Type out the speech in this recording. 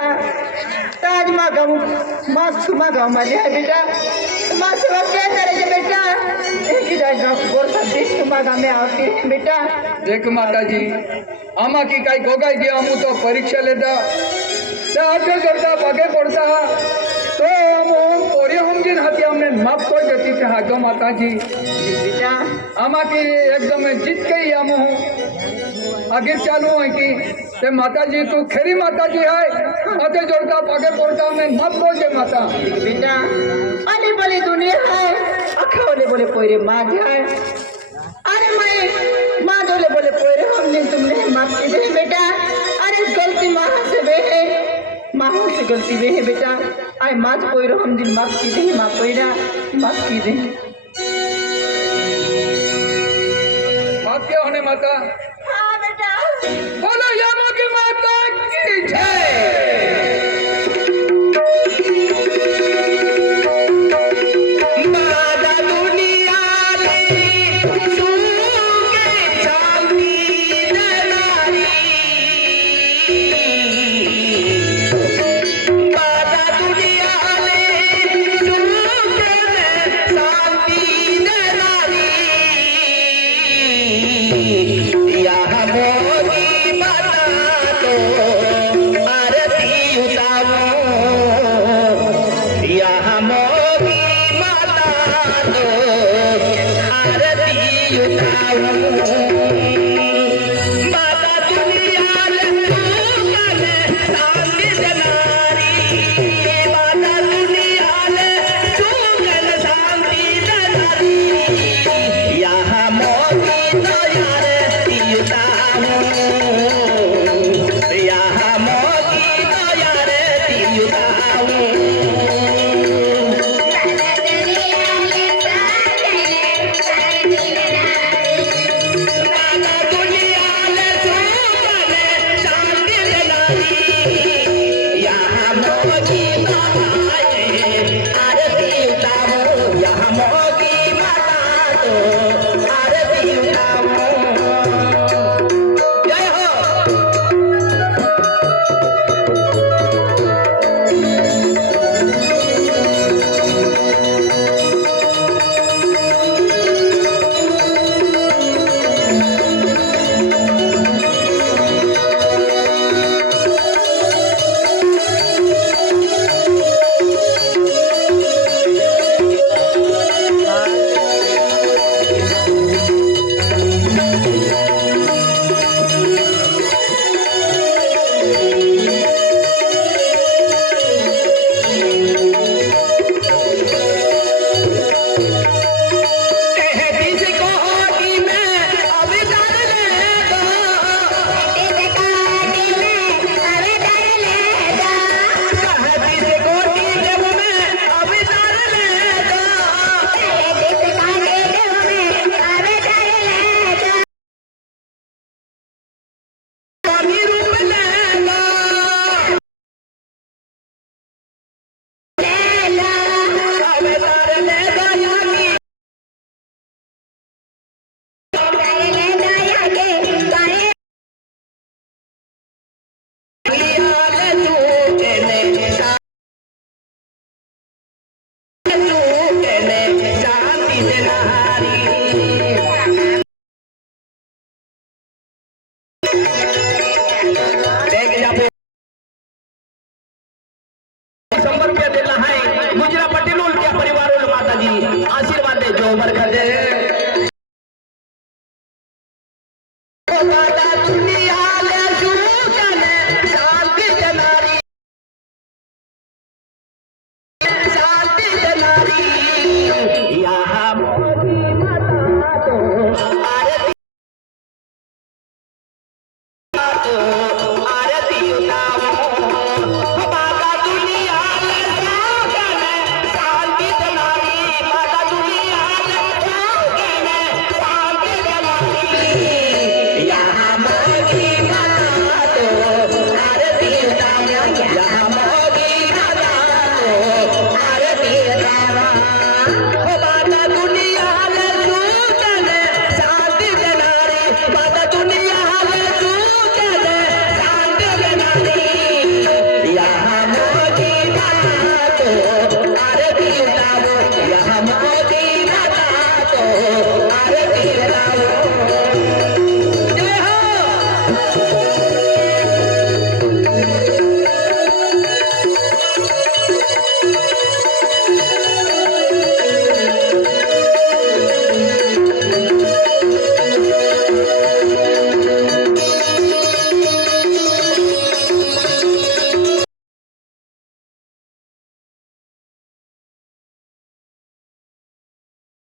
ताज मागाऊ मास मागाऊ माझे है बेटा मास क्या करेंगे बेटा एक ही जाएगा बोल सकती मागा में आती है बेटा। देख माता जी आमा की काही गोगाई जी आमू तो परीक्षा लेता त्या आगे करता बागे पड़ता तो हम पोरी हम जिन हाथी हमने माफ को देती थे हाथों माता जी बेटा आमा की एकदम जीत गई आमू आगे चालू है कि ते माता जी तू खरी माता जी है हाथे जोड़ता बागे पड़ता हमने माफ को दे माता बेटा अली बली दुनिया है अखोले बोले पोरे माँ है अरे मैं माँ जोले बोले पोरे हमने तुमने माफ की दे बेटा अरे गलती माँ से बे है माँ से गलती बे है बेटा आए माँ पोरो हम दिन माफ की दे माँ पोरा माफ की दे माफ क्या होने माता हाँ बेटा बोलो यामो की माता की जय। ₹100 देना है गुजरा पटेल उनके परिवार माता जी आशीर्वाद दे जो बरकत दे।